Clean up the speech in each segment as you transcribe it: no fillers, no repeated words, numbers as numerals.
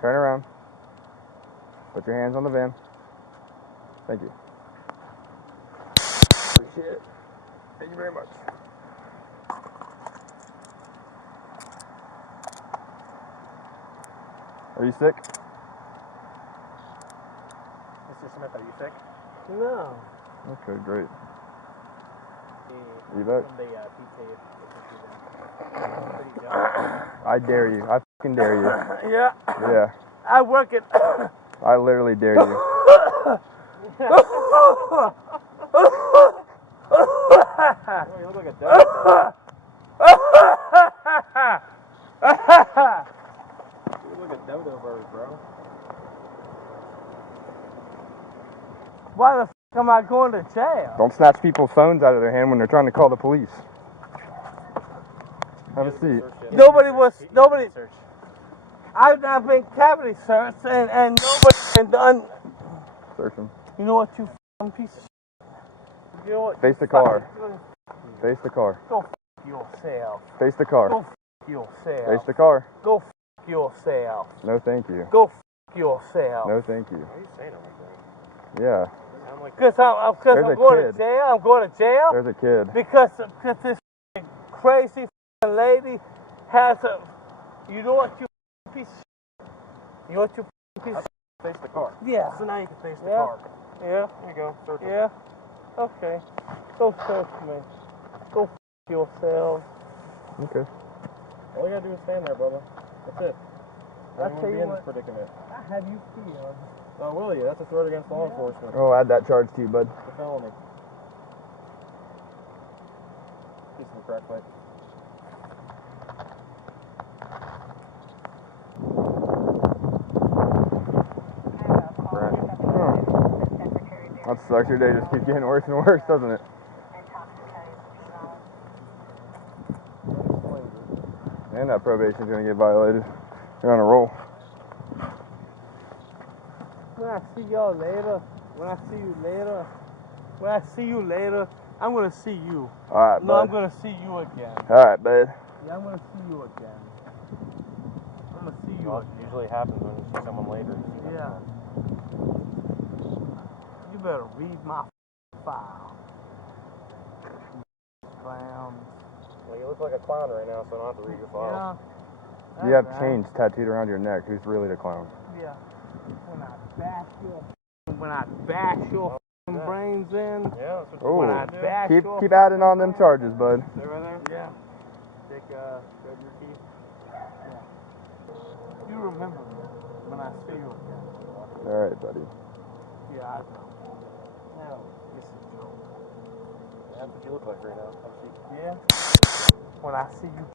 Turn around. Put your hands on the van. Thank you. Appreciate it. Thank you very much. Are you sick? Mr. Smith, are you sick? No. Okay, great. The, You back? From the PK. I dare you. I fucking dare you. Yeah. Yeah. I work it. I literally dare you. You look like a dodo. You look like a dodo bird, bro. Why the f am I going to jail? Don't snatch people's phones out of their hand when they're trying to call the police. Have a seat. Nobody. I've not been cavity searched and nobody been done. Search them. You know what, you f***ing piece of shit? You know what? Face the car. Face the car. Go f*** yourself. Face the car. Go f*** yourself. Face the car. Go f*** yourself. No, thank you. Go f*** yourself. No, thank you. Why are you saying it like that? Yeah. Sound like Because I'm going to jail. I'm going to jail. There's a kid. Because this crazy f***ing lady has a. You know what, you f***ing piece of shit? You know what, you f***ing piece of shit? face the car. Yeah. So now you can face the Yeah. car. Yeah. There you go. Search it. Yeah. Okay. Go search me. Go f*** yourself. Okay. All you gotta do is stand there, brother. That's it. I'll You tell won't be you in this what. predicament. I have you feel. Oh, will you? That's a threat against law enforcement. Oh, add that charge to you, bud. It's a felony. Piece of a crack pipe. That sucks. Your day just keeps getting worse and worse, doesn't it? And that probation's gonna get violated. You're on a roll. When I see y'all later, when I see you later, I'm gonna see you. Alright, No, bud. I'm gonna see you again. Alright, bud. Yeah, I'm gonna see you again. I'm gonna see you Well, again. it usually happens when you see someone later. You see them Yeah. again. You better read my file. Clowns. Well, you look like a clown right now, so I don't have to read your file. Yeah. You have That's chains tattooed around your neck. Who's really the clown? right. Yeah. When I bash your Yeah. brains in. Yeah, that's what Oh. When I bash your Keep adding on them charges, bud. Stay right there. Yeah. Take, grab your key. You remember me when I see you again. Alright, buddy. Yeah, I know. No, this is a joke. That's what you look like right now. Have a seat. Yeah. When I see you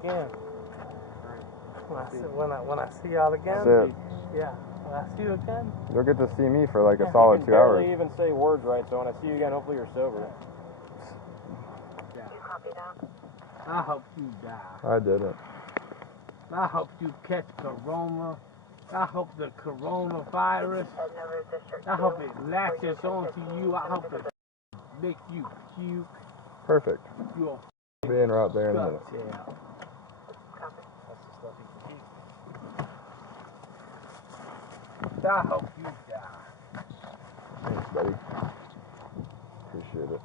again. When I see y'all again. That's it. Yeah. When I see you again. You'll get to see me for like a Yeah. solid You 2 can hours. barely even say words right, so when I see you again, hopefully you're sober. I hope you die. I didn't. I hope you catch corona. I hope the coronavirus. I hope it latches onto you. I hope it make you puke. Perfect. You'll Be in right there in a go minute. to jail. That's the stuff you can keep. I hope you die. Thanks, buddy. Appreciate it.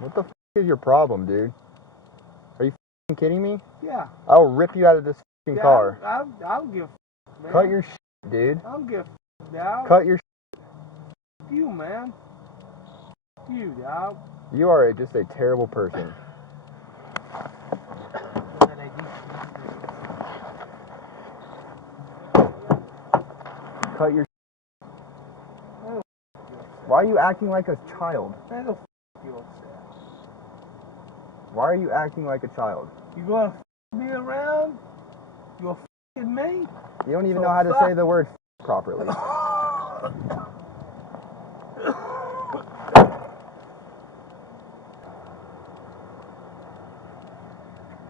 What the f is your problem, dude? Are you f kidding me? Yeah. I'll rip you out of this f car. I don't give a man. Cut your shit, dude. I don't give a dog. Cut your You, man. You, dog. You are just a terrible person. Cut your Why are you acting like a child? Man, go yourself. Why are you acting like a child? You gonna be around? You're f***ing me? You don't even So know how to fuck. say the word properly.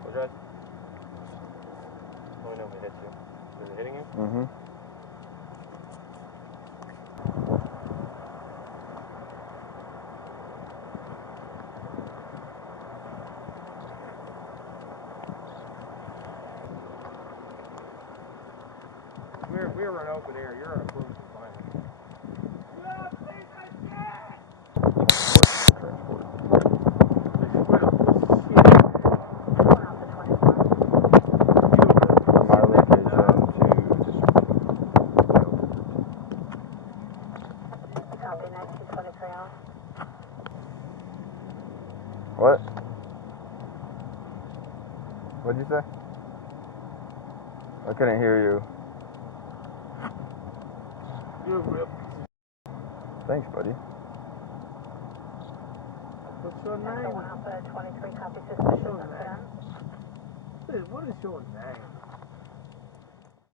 We're address? Let me know if it hits you. Is it hitting you? Mm-hmm. We're in open air. You're in a closed confinement. My location to What? What'd you say? I couldn't hear you. You're real. Thanks, buddy. What's your name? Alpha 23 copies What's your name? What is your name?